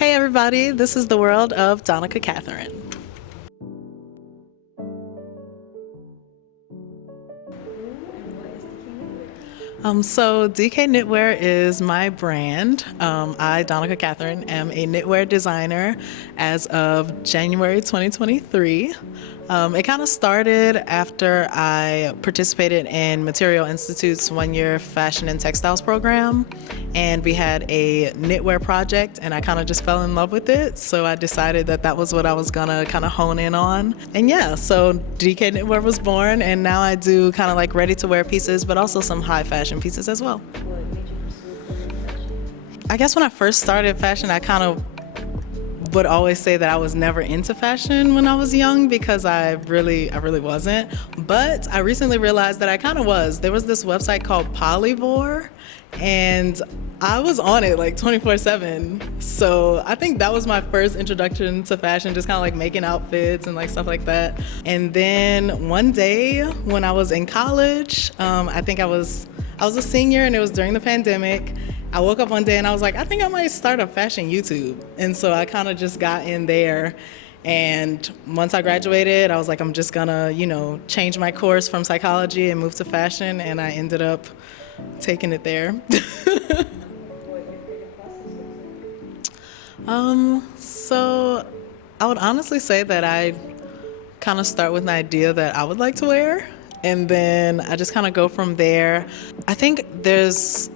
Hey everybody, this is the world of Donaka Katherine. So DK Knitwear is my brand. I, Donaka Katherine, am a knitwear designer as of January 2023. It kind of started after I participated in Material Institute's one-year fashion and textiles program, and we had a knitwear project, and I kind of just fell in love with it. So I decided that that was what I was gonna kind of hone in on. And yeah, so DK Knitwear was born, and now I do kind of like ready-to-wear pieces, but also some high fashion pieces as well. What made you pursue fashion? I guess when I first started fashion, I kind of would always say that I was never into fashion when I was young because I really wasn't. But I recently realized that I kind of was. There was this website called Polyvore, and I was on it like 24/7. So I think that was my first introduction to fashion, just kind of like making outfits and like stuff like that. And then one day when I was in college, I think I was a senior and it was during the pandemic. I woke up one day and I was like, I think I might start a fashion YouTube. And so I kind of just got in there. And once I graduated, I was like, I'm just gonna, change my course from psychology and move to fashion. And I ended up taking it there. What your creative process looks like? So I would honestly say that I kind of start with an idea that I would like to wear. And then I just kind of go from there. I think there's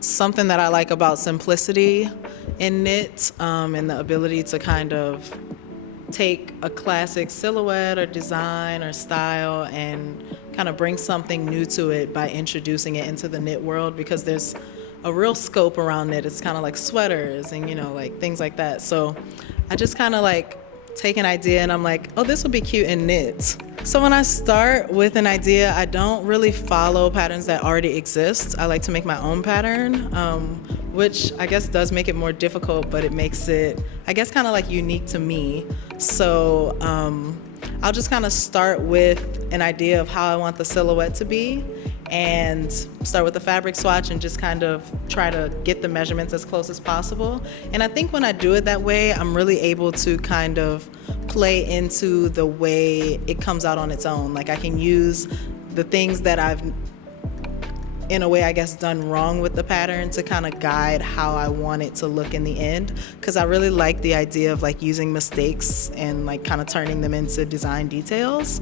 something that I like about simplicity in knit, and the ability to kind of take a classic silhouette or design or style and kind of bring something new to it by introducing it into the knit world, because there's a real scope around knit. It's kind of like sweaters and like things like that. So I just kind of like take an idea and I'm like, oh, this would be cute in knit. So when I start with an idea, I don't really follow patterns that already exist. I like to make my own pattern, which I guess does make it more difficult, but it makes it, I guess, kind of like unique to me. So I'll just kind of start with an idea of how I want the silhouette to be and start with the fabric swatch and just kind of try to get the measurements as close as possible. And I think when I do it that way, I'm really able to kind of play into the way it comes out on its own. Like I can use the things that I've, in a way, I guess, done wrong with the pattern to kind of guide how I want it to look in the end. Because I really like the idea of like using mistakes and like kind of turning them into design details.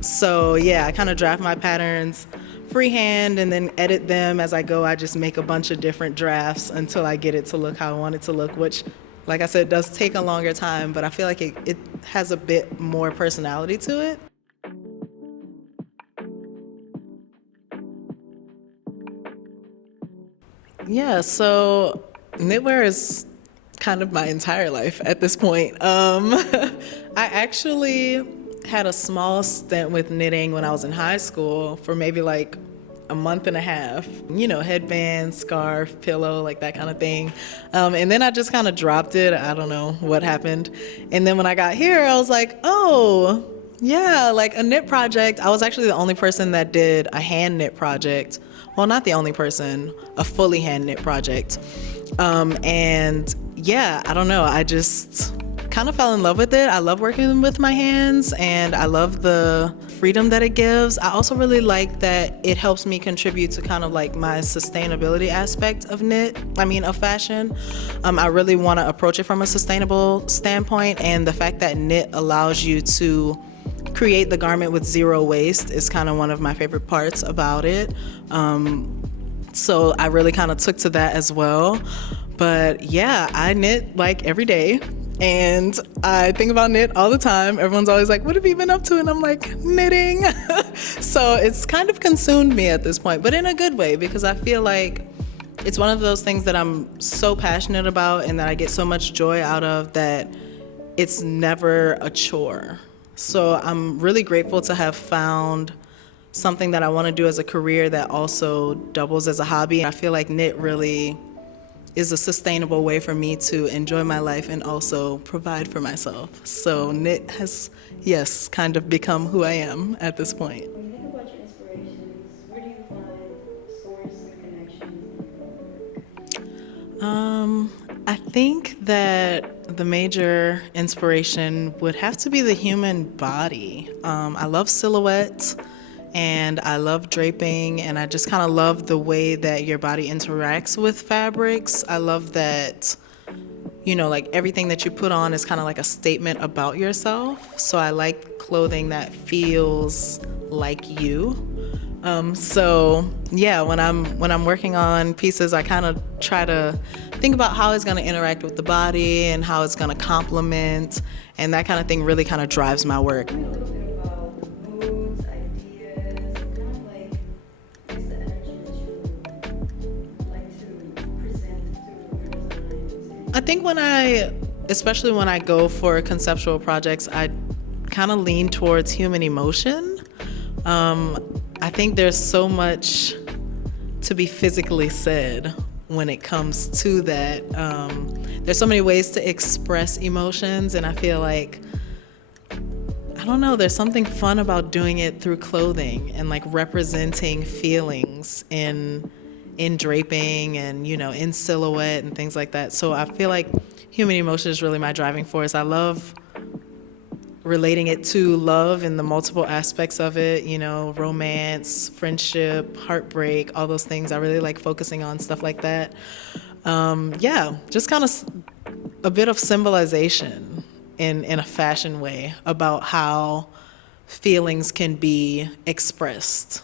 So yeah, I kind of draft my patterns freehand and then edit them as I go. I just make a bunch of different drafts until I get it to look how I want it to look, which, like I said, does take a longer time, but I feel like it has a bit more personality to it. Yeah, so knitwear is kind of my entire life at this point. I actually had a small stint with knitting when I was in high school for maybe like a month and a half. Headband, scarf, pillow, like that kind of thing. And then I just kind of dropped it. I don't know what happened. And then when I got here, I was like, oh, yeah, like a knit project. I was actually the only person that did a hand knit project. Well, not the only person, a fully hand knit project. And yeah, I don't know. I just kind of fell in love with it. I love working with my hands and I love the freedom that it gives. I also really like that it helps me contribute to kind of like my sustainability aspect of of fashion. I really want to approach it from a sustainable standpoint, and the fact that knit allows you to create the garment with zero waste is kind of one of my favorite parts about it. So I really kind of took to that as well. But yeah, I knit like every day. And I think about knit all the time. Everyone's always like, what have you been up to? And I'm like, knitting. So it's kind of consumed me at this point, but in a good way, because I feel like it's one of those things that I'm so passionate about and that I get so much joy out of that it's never a chore. So I'm really grateful to have found something that I want to do as a career that also doubles as a hobby. I feel like knit really is a sustainable way for me to enjoy my life and also provide for myself. So knit has, yes, kind of become who I am at this point. When you think about your inspirations, where do you find source and connections in your own work? I think that the major inspiration would have to be the human body. I love silhouette and I love draping, and I just kind of love the way that your body interacts with fabrics. I love that, like everything that you put on is kind of like a statement about yourself. So I like clothing that feels like you. So yeah, when I'm working on pieces, I kind of try to think about how it's going to interact with the body and how it's going to complement, and that kind of thing really kind of drives my work. Tell me a little bit about moods, ideas, kind of like what's the energy that you like to present through your designs? I think especially when I go for conceptual projects, I kind of lean towards human emotion. I think there's so much to be physically said when it comes to that. There's so many ways to express emotions, and I feel like, I don't know, there's something fun about doing it through clothing and like representing feelings in draping and, in silhouette and things like that. So I feel like human emotion is really my driving force. I love relating it to love and the multiple aspects of it, romance, friendship, heartbreak, all those things. I really like focusing on stuff like that. Yeah, just kind of a bit of symbolization in a fashion way about how feelings can be expressed.